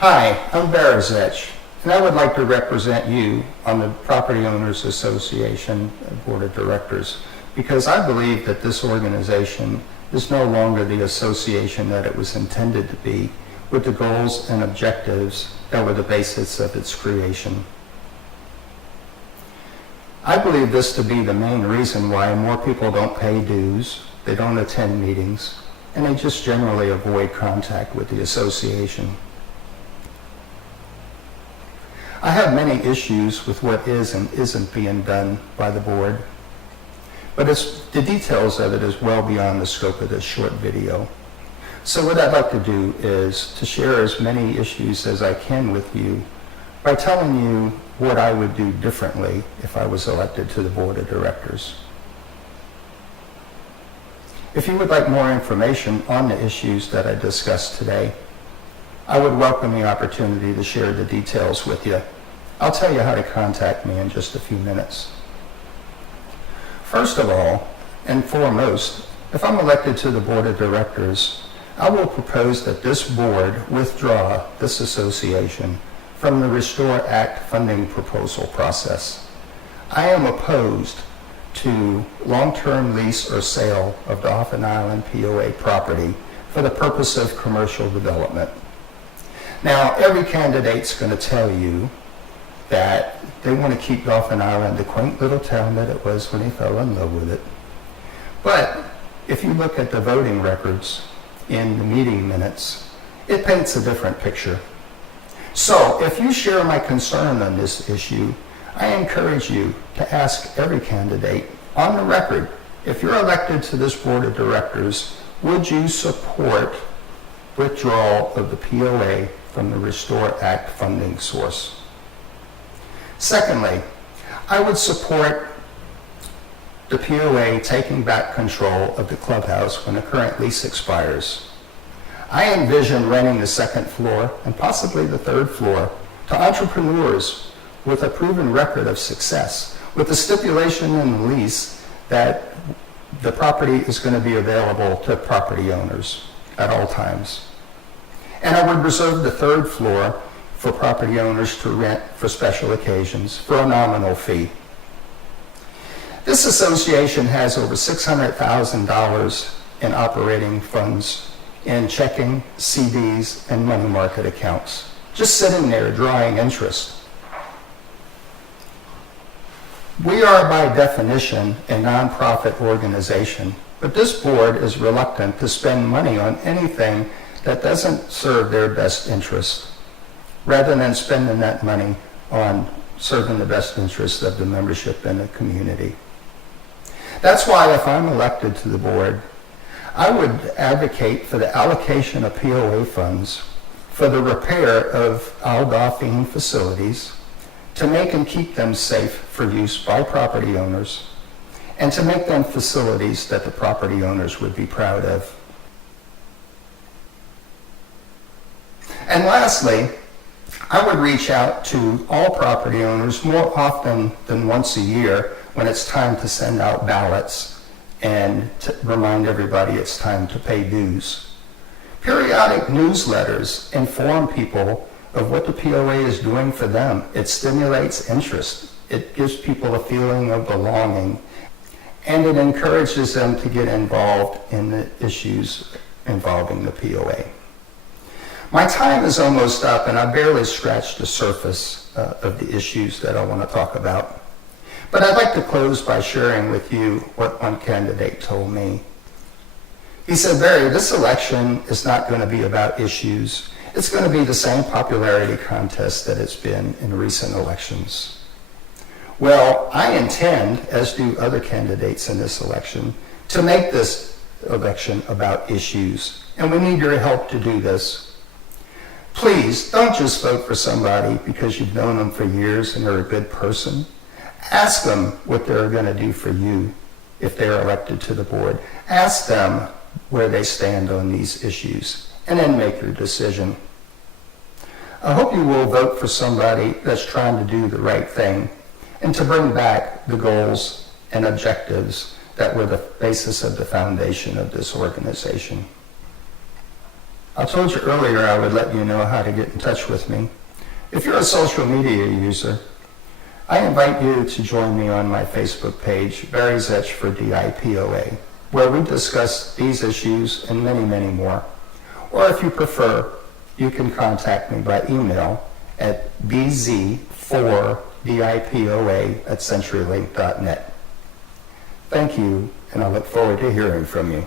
Hi, I'm Zetsch, and I would like to represent you on the Property Owners Association Board of Directors because I believe that this organization is no longer the association that it was intended to be with the goals and objectives that were the basis of its creation. I believe this to be the main reason why more people don't pay dues, they don't attend meetings, and they just generally avoid contact with the association. I have many issues with what is and isn't being done by the board, but the details of it is well beyond the scope of this short video. So what I'd like to do is to share as many issues as I can with you by telling you what I would do differently if I was elected to the board of directors. If you would like more information on the issues that I discussed today, I would welcome the opportunity to share the details with you. I'll tell you how to contact me in just a few minutes. First of all, and foremost, if I'm elected to the board of directors, I will propose that this board withdraw this association from the Restore Act funding proposal process. I am opposed to long-term lease or sale of Dauphin Island POA property for the purpose of commercial development. Now, every candidate's going to tell you that they want to keep Dauphin Island the quaint little town that it was when he fell in love with it. But if you look at the voting records in the meeting minutes, it paints a different picture. So if you share my concern on this issue, I encourage you to ask every candidate on the record, if you're elected to this board of directors, would you support withdrawal of the POA from the Restore Act funding source? Secondly, I would support the POA taking back control of the clubhouse when the current lease expires. I envision renting the second floor and possibly the third floor to entrepreneurs with a proven record of success, with the stipulation in the lease that the property is going to be available to property owners at all times. And I would reserve the third floor for property owners to rent for special occasions for a nominal fee. This association has over $600,000 in operating funds in checking, CDs, and money market accounts, just sitting there drawing interest. We are by definition a nonprofit organization, but this board is reluctant to spend money on anything that doesn't serve their best interest, rather than spending that money on serving the best interests of the membership and the community. That's why if I'm elected to the board, I would advocate for the allocation of POA funds for the repair of our Dauphin facilities, to make and keep them safe for use by property owners, and to make them facilities that the property owners would be proud of. And lastly, I would reach out to all property owners more often than once a year when it's time to send out ballots and to remind everybody it's time to pay dues. Periodic newsletters inform people of what the POA is doing for them. It stimulates interest. It gives people a feeling of belonging, and it encourages them to get involved in the issues involving the POA. My time is almost up, and I barely scratched the surface of the issues that I want to talk about. But I'd like to close by sharing with you what one candidate told me. He said, "Barry, this election is not going to be about issues. It's going to be the same popularity contest that it's been in recent elections." Well, I intend, as do other candidates in this election, to make this election about issues, and we need your help to do this. Please don't just vote for somebody because you've known them for years and they're a good person. Ask them what they're going to do for you if they're elected to the board. Ask them where they stand on these issues, and then make your decision. I hope you will vote for somebody that's trying to do the right thing and to bring back the goals and objectives that were the basis of the foundation of this organization. I told you earlier I would let you know how to get in touch with me. If you're a social media user, I invite you to join me on my Facebook page, Barry Zetsch for DIPOA, where we discuss these issues and many, many more. Or if you prefer, you can contact me by email at bz4dipoa@centurylink.net. Thank you, and I look forward to hearing from you.